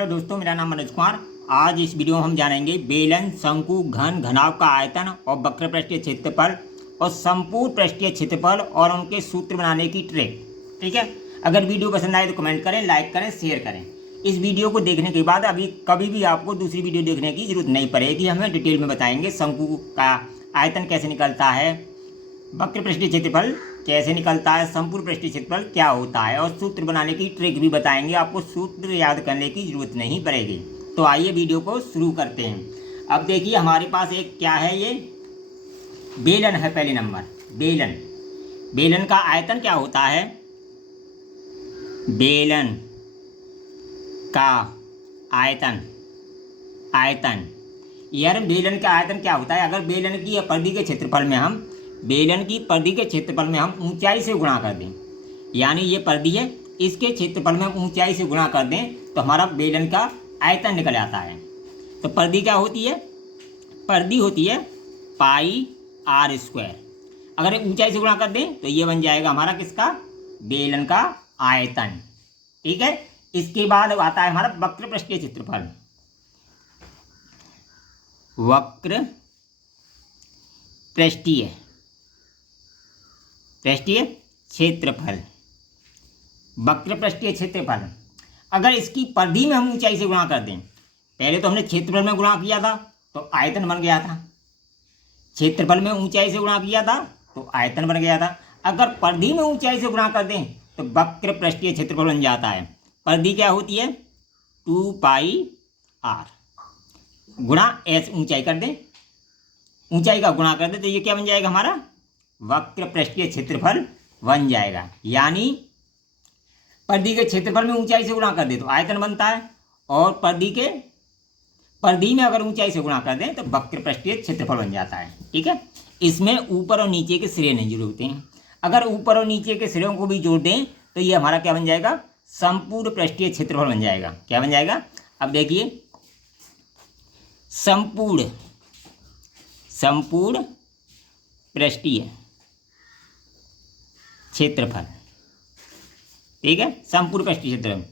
Hello दोस्तों, मेरा नाम मनोज कुमार। आज इस वीडियो में हम जानेंगे बेलन, शंकु, घन, घनाभ का आयतन और वक्र पृष्ठीय क्षेत्रफल और संपूर्ण पृष्ठीय क्षेत्रफल और उनके सूत्र बनाने की ट्रिक। ठीक है, अगर वीडियो पसंद आए तो कमेंट करें, लाइक करें, शेयर करें। इस वीडियो को देखने के बाद अभी कभी भी आपको दूसरी वीडियो देखने की जरूरत नहीं पड़ेगी। हमें डिटेल में बताएंगे शंकु का आयतन कैसे निकलता है, वक्र पृष्ठीय क्षेत्रफल कैसे निकलता है, संपूर्ण पृष्ठीय क्षेत्रफल क्या होता है और सूत्र बनाने की ट्रिक भी बताएंगे। आपको सूत्र याद करने की जरूरत नहीं पड़ेगी। तो आइए वीडियो को शुरू करते हैं। अब देखिए हमारे पास एक क्या है, ये बेलन है। पहले नंबर बेलन, बेलन का आयतन क्या होता है? बेलन का आयतन, आयतन यार बेलन का आयतन क्या होता है? अगर बेलन की परिधि के क्षेत्रफल में हम बेलन की परिधि के क्षेत्रफल में हम ऊंचाई से गुणा कर दें, यानी ये परिधि है, इसके क्षेत्रफल में हम ऊंचाई से गुणा कर दें तो हमारा बेलन का आयतन निकल आता है। तो परिधि क्या होती है? परिधि होती है पाई आर स्क्वायर। अगर ऊंचाई से गुणा कर दें तो ये बन जाएगा हमारा किसका? बेलन का आयतन। ठीक है, इसके बाद आता है हमारा वक्र पृष्ठीय क्षेत्रफल। वक्र पृष्ठीय क्षेत्रफल, वक्र पृष्ठीय क्षेत्रफल। अगर इसकी परिधि में हम ऊंचाई से गुणा कर दें, पहले तो हमने क्षेत्रफल में गुणा किया था तो आयतन बन गया था, क्षेत्रफल में ऊंचाई से गुणा किया था तो आयतन बन गया था। अगर परिधि में ऊंचाई से गुणा कर दें तो वक्र पृष्ठीय क्षेत्रफल बन जाता है। परिधि क्या होती है? 2 पाई आर गुणा एच, ऊंचाई कर दें, ऊंचाई का गुणा कर दें तो ये क्या बन जाएगा? हमारा वक्र पृष्ठीय क्षेत्रफल बन जाएगा। यानी परिधि के क्षेत्रफल में ऊंचाई से गुणा कर दे तो आयतन बनता है, और परिधि में अगर ऊंचाई से गुणा कर दें तो वक्र पृष्ठीय क्षेत्रफल बन जाता है। ठीक है, इसमें ऊपर और नीचे के सिरे नहीं जुड़े होते हैं। अगर ऊपर और नीचे के सिरों को भी जोड़ दें तो ये हमारा क्या बन जाएगा? संपूर्ण पृष्ठीय क्षेत्रफल बन जाएगा। क्या बन जाएगा? अब देखिए संपूर्ण पृष्ठीय क्षेत्रफल। ठीक है, संपूर्ण पृष्ठीय क्षेत्रफल।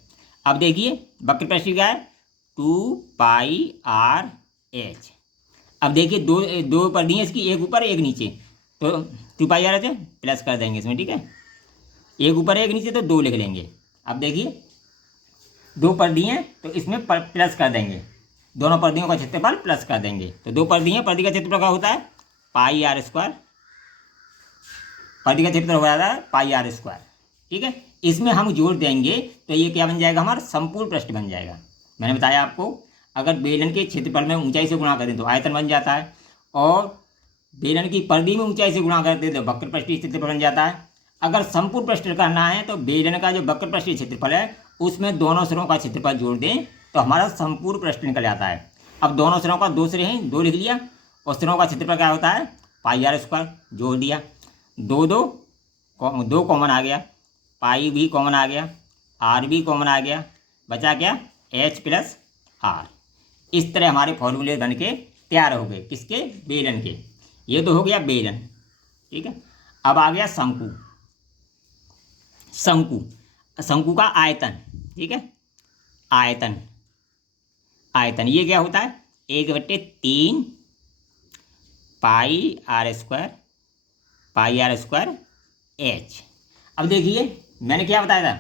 अब देखिए वक्र पृष्ठीय क्या है? 2 पाई आर एच। अब देखिए दो परिधि है इसकी, एक ऊपर एक नीचे, तो 2 पाई आर एच प्लस कर देंगे इसमें। ठीक है, एक ऊपर एक नीचे तो 2 लिख लेंगे। अब देखिए 2 परिधि हैं तो इसमें प्लस कर देंगे, दोनों परिधियों का क्षेत्रफल प्लस कर देंगे। तो 2 परिधि हैं, परिधि का क्षेत्रफल क्या होता है? पाई आर स्क्वायर। परिधि का क्षेत्रफल हो जाता है पाई आर स्क्वायर। ठीक है, इसमें हम जोड़ देंगे तो ये क्या बन जाएगा? हमारा संपूर्ण पृष्ठ बन जाएगा। मैंने बताया आपको, अगर बेलन के क्षेत्रफल में ऊंचाई से गुणा करें तो आयतन बन जाता है, और बेलन की परिधि में ऊंचाई से गुणा करते तो वक्र पृष्ठीय क्षेत्रफल बन जाता है। अगर संपूर्ण पृष्ठ करना है तो बेलन का जो वक्र पृष्ठीय क्षेत्रफल है उसमें दोनों सिरों का क्षेत्रफल जोड़ दें तो हमारा संपूर्ण पृष्ठ निकल जाता है। अब दोनों सिरों का 2 सिरे हैं, 2 लिख लिया, और सिरों का क्षेत्रफल क्या होता है? पाई आर स्क्वायर। जोड़ दिया, 2 कॉमन आ गया, पाई भी कॉमन आ गया, आर भी कॉमन आ गया, बचा क्या? H plus R. इस तरह हमारे फॉर्मूले बन के तैयार हो गए। किसके? बेलन के। ये तो हो गया बेलन। ठीक है, अब आ गया शंकु। शंकु का आयतन। ठीक है, आयतन ये क्या होता है? 1/3 पाई आर स्क्वायर एच। अब देखिए मैंने क्या बताया था?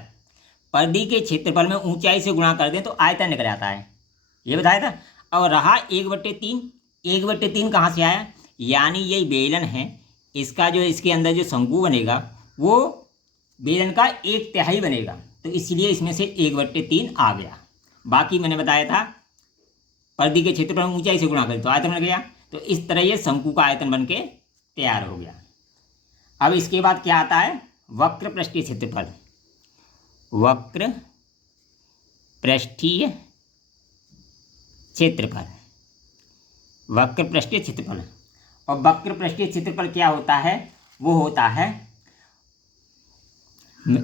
परिधि के क्षेत्रफल में ऊंचाई से गुणा कर दें तो आयतन निकल आता है, ये बताया था। और रहा 1/3, 1/3 कहाँ से आया? यानी ये बेलन है, इसका जो इसके अंदर जो शंकु बनेगा वो बेलन का 1/3 बनेगा, तो इसलिए इसमें से 1/3 आ गया। बाकी मैंने बताया था परिधि के क्षेत्रफल में ऊंचाई से गुणा करें तो आयतन बन गया। तो इस तरह ये शंकु का आयतन बन के तैयार हो गया। अब इसके बाद क्या आता है? वक्र पृष्ठीय क्षेत्रफल। वक्र पृष्ठीय क्षेत्रफल, वक्र पृष्ठीय क्षेत्रफल। और वक्र पृष्ठीय क्षेत्रफल क्या होता है? वो होता है,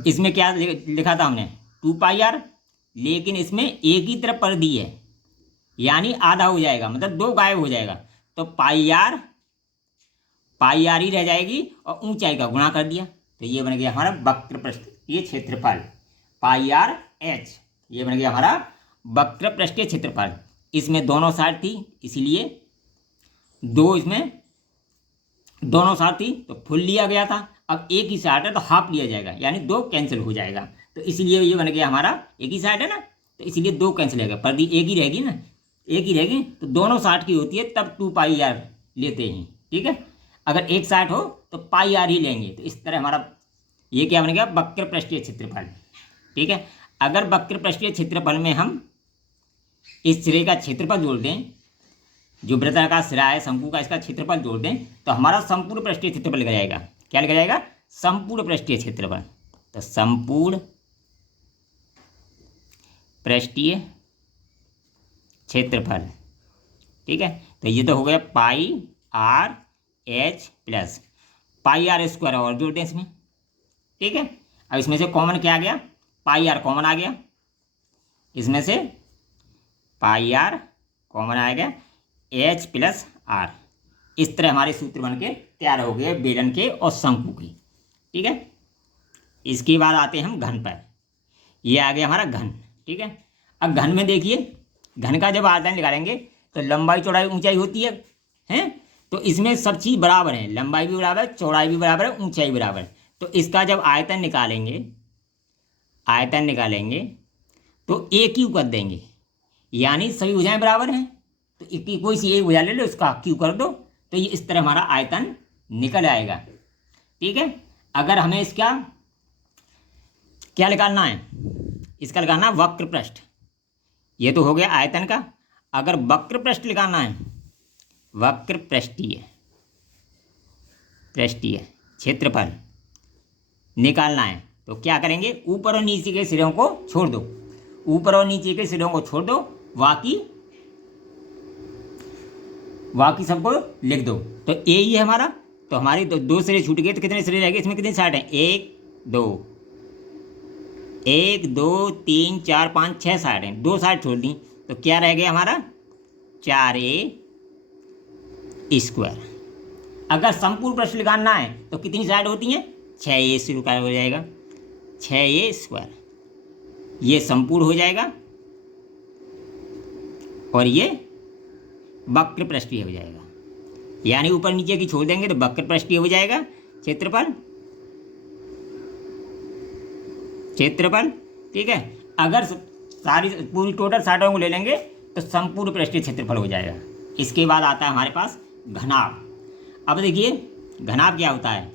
इसमें क्या लिखा था हमने? 2 पाई आर, लेकिन इसमें एक ही तरफ परिधि है, यानी आधा हो जाएगा, मतलब 2 गायब हो जाएगा, तो पाई आर ही रह जाएगी और ऊंचाई का गुणा कर दिया तो ये बन गया हमारा वक्र पृष्ठीय क्षेत्रफल पाई आर एच, ये बन गया हमारा वक्र पृष्ठीय क्षेत्रफल, इसमें दोनों साइड थी इसलिए 2, इसमें दोनों साइड थी तो फुल लिया गया था। अब एक ही साइड है तो हाफ लिया जाएगा, यानी 2 कैंसिल हो जाएगा। तो इसलिए ये बन गया हमारा, एक ही साइड है ना, तो इसलिए 2 कैंसिल हो गया, परिधि एक ही रहेगी ना, एक ही रहेगी। तो दोनों साइड की होती है तब 2πr लेते हैं, ठीक है। अगर एक साइड हो तो πr ही लेंगे। तो इस तरह हमारा ये क्या बन गया, वक्र पृष्ठीय क्षेत्रफल, ठीक है। अगर वक्र पृष्ठीय क्षेत्रफल में हम इस सिरे का क्षेत्रफल जोड़ दें, जो वृत्ताकार सिरा है शंकु का, इसका क्षेत्रफल जोड़ दें तो हमारा संपूर्ण पृष्ठीय क्षेत्रफल लिखा जाएगा। क्या लिखा जाएगा, संपूर्ण पृष्ठीय क्षेत्रफल। तो संपूर्ण पृष्ठीय क्षेत्रफल, ठीक है। तो ये तो हो गया πr/h प्लस πr² और जोड़ दें इसमें, ठीक है। अब इसमें से कॉमन क्या आ गया, πr कॉमन आ गया, इसमें से πr कॉमन आ गया, h प्लस r। इस तरह हमारे सूत्र बन के तैयार हो गए बेलन के और शंकु के, ठीक है। इसके बाद आते हैं हम घन पर। ये आ गया हमारा घन, ठीक है। अब घन में देखिए, घन का जब आयतन निकालेंगे तो लंबाई चौड़ाई ऊंचाई होती है, हैं। तो इसमें सब चीज़ बराबर है, लंबाई भी बराबर है, चौड़ाई भी बराबर है, ऊंचाई बराबर है। तो इसका जब आयतन निकालेंगे तो एक क्यू कर देंगे, यानी सभी भुजाएं बराबर हैं। तो इसकी कोई सी एक भुजा ले लो, इसका क्यू कर दो, तो ये इस तरह हमारा आयतन निकल आएगा, ठीक है। अगर हमें इसका क्या निकालना है, इसका निकालना वक्र पृष्ठ। ये तो हो गया आयतन का। अगर वक्र पृष्ठ निकालना है, वक्र पृष्ठीय क्षेत्रफल निकालना है, तो क्या करेंगे, ऊपर और नीचे के सिरों को छोड़ दो, ऊपर और नीचे के सिरों को छोड़ दो, बाकी सबको लिख दो। तो ए ही है हमारा। तो हमारी दो सिरे छूट गए, तो कितने सिरे रह गए, इसमें कितने साइड हैं, 1 2 3 4 5 6 साइड हैं, 2 साइड छोड़ दी, तो क्या रह गया हमारा 4a²। अगर संपूर्ण पृष्ठ निकालना है तो कितनी साइड होती हैं, 6a से रुका हो जाएगा, 6a²। ये संपूर्ण हो जाएगा और ये वक्र पृष्ठीय हो जाएगा, यानी ऊपर नीचे की छोड़ देंगे तो वक्र पृष्ठीय हो जाएगा क्षेत्रफल, ठीक है। अगर सारी पूरी टोटल साइडों को ले लेंगे तो संपूर्ण पृष्ठीय क्षेत्रफल हो जाएगा। इसके बाद आता है हमारे पास घनाभ। अब देखिए घनाभ क्या होता है,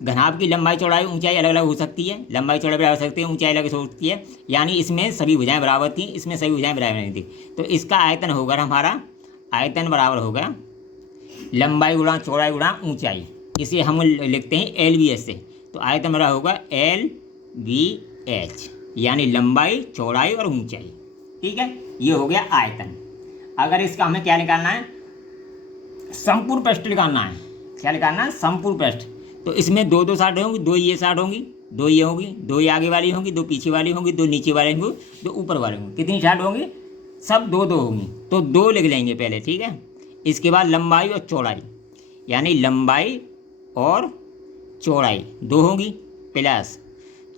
घनाभ की लंबाई चौड़ाई ऊंचाई अलग अलग हो सकती है, लंबाई चौड़ाई बराबर हो सकती है, ऊंचाई अलग हो सकती है, यानी इसमें सभी भुजाएं बराबर थी, इसमें सभी भुजाएं बराबर नहीं थी। तो इसका आयतन होगा हमारा, आयतन बराबर होगा लंबाई गुणा चौड़ाई गुणा ऊंचाई, इसे हम लिखते हैं LBH से। तो आयतन बराबर होगा LBH, यानी लंबाई चौड़ाई और ऊंचाई, ठीक है। ये हो गया आयतन। अगर इसका हमें क्या निकालना है, संपूर्ण पृष्ठ निकालना है। क्या निकालना है, संपूर्ण पृष्ठ। तो इसमें दो साइड होंगी, 2 ये साइड होंगी, 2 ये होंगी, 2 ये आगे वाली होंगी, 2 पीछे वाली होंगी, 2 नीचे वाली होंगी, 2 ऊपर वाली होंगी। कितनी साइड होंगी, सब 2 होंगी। तो 2 लिख लेंगे पहले, ठीक है। इसके बाद लंबाई और चौड़ाई, यानी लंबाई और चौड़ाई 2 होंगी, प्लस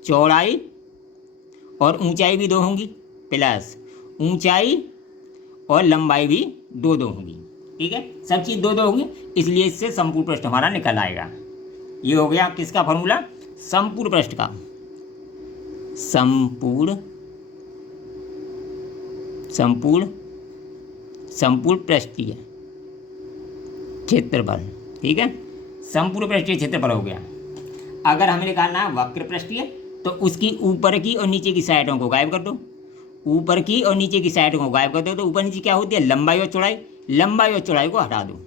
चौड़ाई और ऊंचाई भी 2 होंगी, प्लस ऊंचाई और लंबाई भी 2 होंगी, ठीक है। सब चीज़ 2 होंगी, इसलिए इससे संपूर्ण पृष्ठ हमारा निकल आएगा। ये हो गया किसका फॉर्मूला, संपूर्ण पृष्ठ का, संपूर्ण पृष्ठीय क्षेत्रफल, ठीक है। संपूर्ण पृष्ठीय क्षेत्रफल हो गया। अगर हमें निकालना है वक्र पृष्ठीय, तो उसकी ऊपर की और नीचे की साइडों को गायब कर दो, ऊपर की और नीचे की साइडों को गायब कर दो। तो ऊपर नीचे क्या होती है, लंबाई और चौड़ाई, लंबाई और चौड़ाई को हटा दो,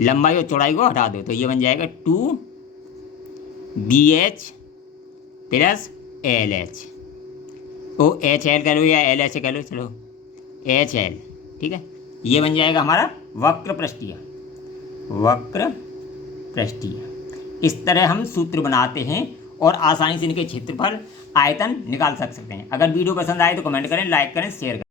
लंबाई और चौड़ाई को हटा दो। तो ये बन जाएगा 2BH प्लस LH। ओ HL कह लो या LH कह लो, चलो HL, ठीक है। ये बन जाएगा हमारा वक्र पृष्ठीय। इस तरह हम सूत्र बनाते हैं और आसानी से इनके क्षेत्रफल आयतन निकाल सकते हैं। अगर वीडियो पसंद आए तो कमेंट करें, लाइक करें, शेयर करें।